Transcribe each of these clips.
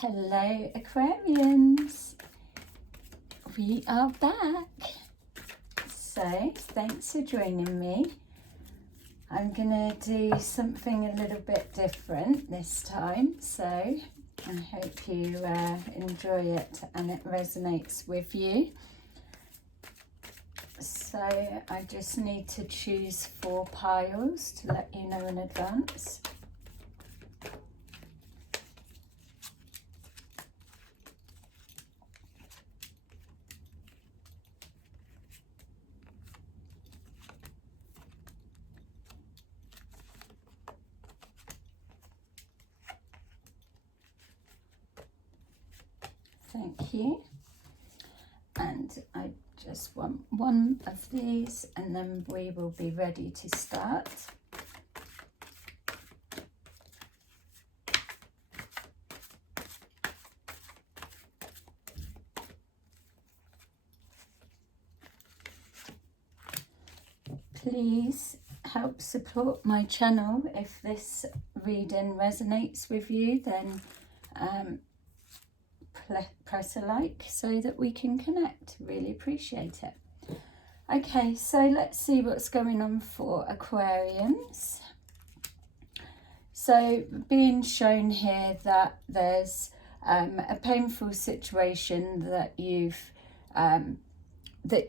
Hello Aquarians, we are back. So thanks for joining me. I'm gonna do something a little bit different this time, so I hope you enjoy it and it resonates with you. So I just need to choose 4 piles to let you know in advance. Thank you. And I just want one of these and then we will be ready to start. Please help support my channel. If this reading resonates with you, then press a like so that we can connect. Really appreciate it. Okay, so let's see what's going on for Aquarians. So being shown here that there's a painful situation that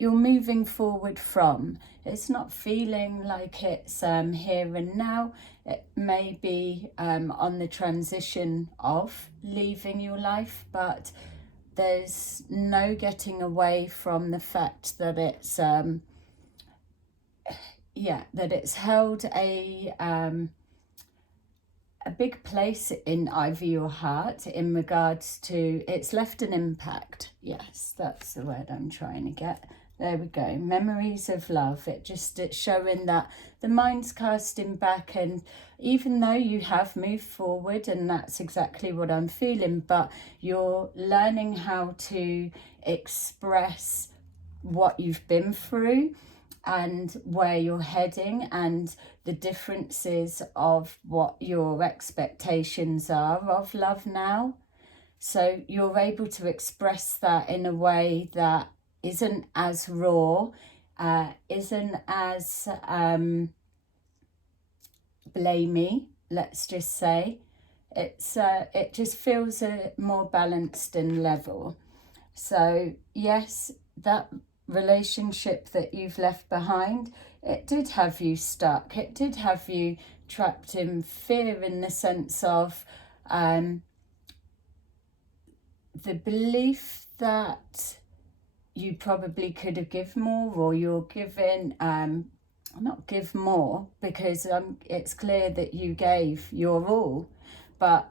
you're moving forward from. It's not feeling like it's here and now. It may be on the transition of leaving your life, but there's no getting away from the fact that it's that it's held a big place in either your heart in regards to, it's left an impact. Yes, that's the word I'm trying to get. There we go. Memories of love. It's showing that the mind's casting back, and even though you have moved forward, and that's exactly what I'm feeling, but you're learning how to express what you've been through and where you're heading and the differences of what your expectations are of love now. So you're able to express that in a way that isn't as raw, isn't as blamey, let's just say. It just feels more balanced and level. So yes, that relationship that you've left behind, it did have you stuck. It did have you trapped in fear, in the sense of the belief that you probably could have given more, or you're given not give more, because it's clear that you gave your all, but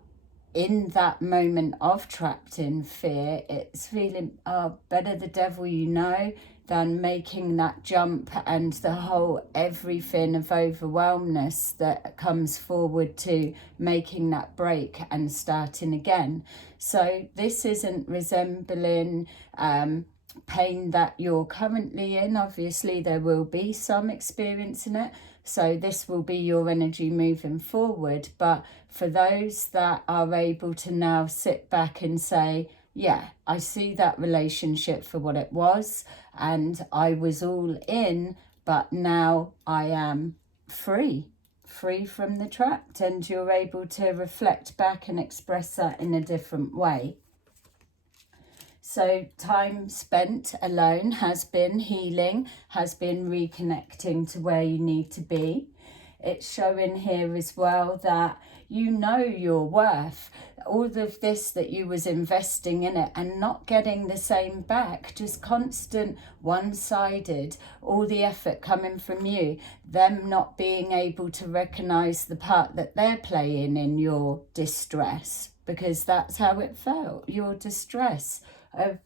in that moment of trapped in fear, it's feeling, oh, better the devil you know than making that jump and the whole everything of overwhelmness that comes forward to making that break and starting again. So this isn't resembling pain that you're currently in. Obviously there will be some experience in it, so this will be your energy moving forward. But for those that are able to now sit back and say, yeah, I see that relationship for what it was and I was all in, but now I am free from the trapped, and you're able to reflect back and express that in a different way. So time spent alone has been healing, has been reconnecting to where you need to be. It's showing here as well that you know your worth. All of this that you was investing in it and not getting the same back, just constant one-sided, all the effort coming from you, them not being able to recognise the part that they're playing in your distress, because that's how it felt, your distress of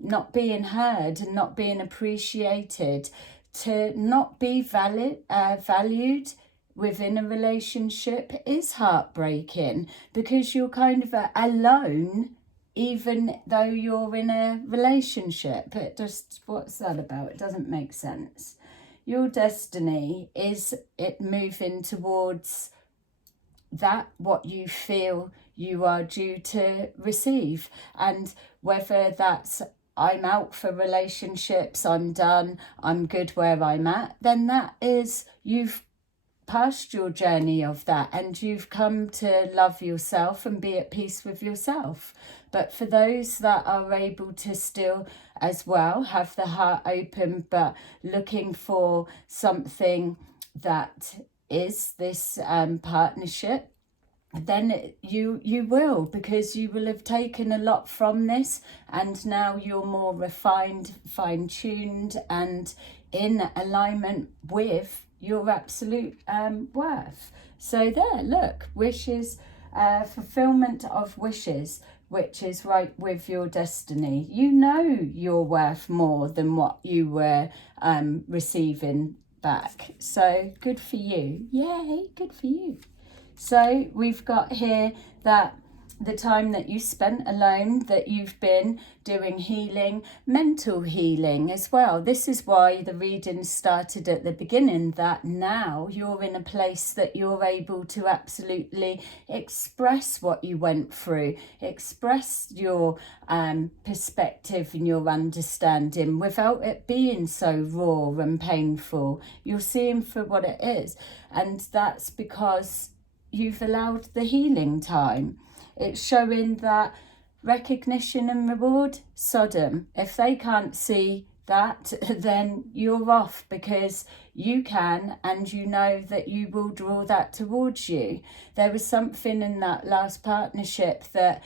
not being heard and not being appreciated, to not be valued within a relationship is heartbreaking, because you're kind of alone even though you're in a relationship. It just, what's that about? It doesn't make sense. Your destiny is it moving towards that, what you feel you are due to receive. And whether that's I'm out for relationships, I'm done, I'm good where I'm at, then that is, you've past your journey of that and you've come to love yourself and be at peace with yourself. But for those that are able to still as well have the heart open but looking for something that is this partnership, then you will, because you will have taken a lot from this and now you're more refined, fine-tuned and in alignment with your absolute worth. So there, look, wishes, fulfillment of wishes, which is right with your destiny. You know you're worth more than what you were receiving back. So good for you. Yay, good for you. So we've got here that the time that you spent alone, that you've been doing healing, mental healing as well. This is why the reading started at the beginning, that now you're in a place that you're able to absolutely express what you went through, express your perspective and your understanding without it being so raw and painful. You're seeing for what it is. And that's because you've allowed the healing time. It's showing that recognition and reward, Sodom. If they can't see that, then you're off, because you can, and you know that you will draw that towards you. There was something in that last partnership that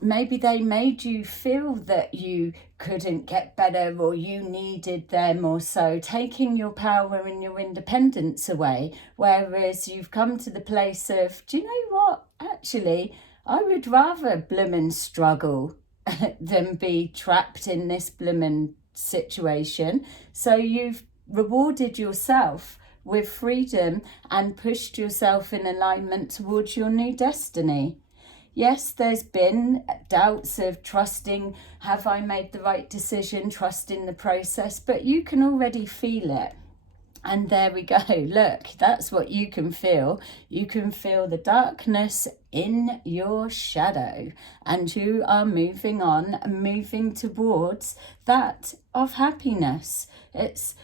maybe they made you feel that you couldn't get better or you needed them or so, taking your power and your independence away. Whereas you've come to the place of, do you know what? Actually, I would rather bloomin' struggle than be trapped in this bloomin' situation. So you've rewarded yourself with freedom and pushed yourself in alignment towards your new destiny. Yes, there's been doubts of trusting, have I made the right decision, trusting the process, but you can already feel it. And there we go. Look, that's what you can feel. You can feel the darkness in your shadow, and you are moving on and moving towards that of happiness. It's,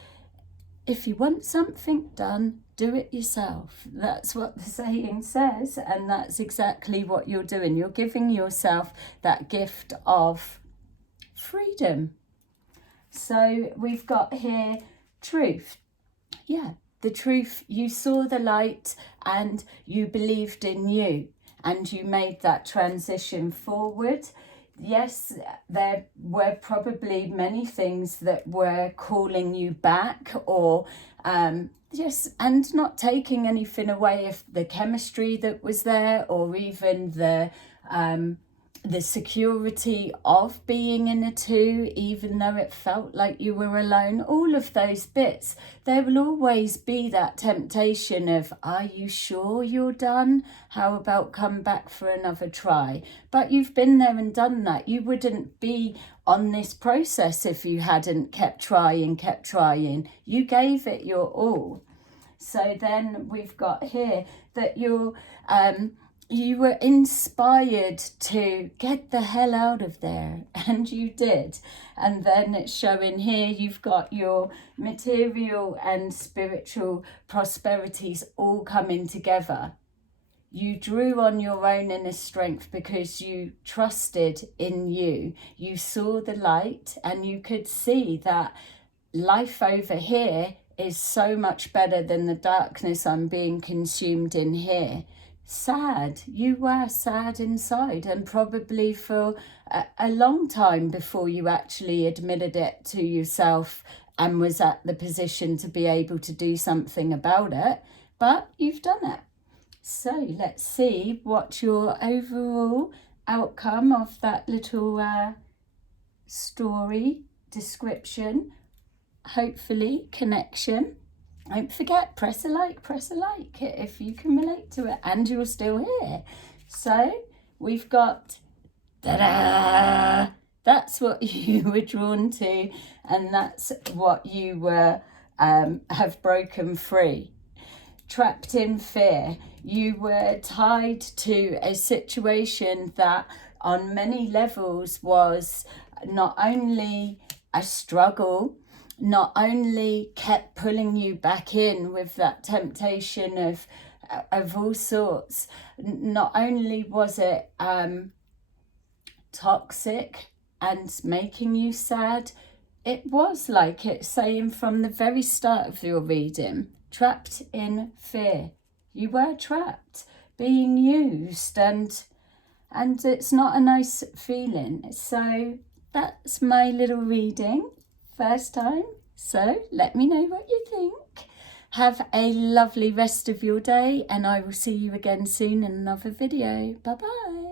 if you want something done, do it yourself. That's what the saying says, and that's exactly what you're doing. You're giving yourself that gift of freedom. So we've got here truth. Yeah, the truth. You saw the light and you believed in you, and you made that transition forward. Yes, there were probably many things that were calling you back, or yes, and not taking anything away of the chemistry that was there, or even the security of being in a two, even though it felt like you were alone. All of those bits, there will always be that temptation of, are you sure you're done? How about come back for another try? But you've been there and done that. You wouldn't be on this process if you hadn't kept trying. You gave it your all. So then we've got here that you're you were inspired to get the hell out of there, and you did. And then it's showing here you've got your material and spiritual prosperities all coming together. You drew on your own inner strength because you trusted in you. You saw the light and you could see that life over here is so much better than the darkness I'm being consumed in here. Sad. You were sad inside, and probably for a long time before you actually admitted it to yourself and was at the position to be able to do something about it. But you've done it. So let's see what your overall outcome of that little story description, hopefully connection. Don't forget, press a like if you can relate to it and you're still here. So we've got, ta-da! That's what you were drawn to, and that's what you were have broken free. trapped in fear. You were tied to a situation that on many levels was not only a struggle, not only kept pulling you back in with that temptation of all sorts, not only was it toxic and making you sad, it was, like it's saying from the very start of your reading, trapped in fear. You were trapped, being used, and it's not a nice feeling. So that's my little reading, first time. So let me know what you think. Have a lovely rest of your day, and I will see you again soon in another video. Bye bye.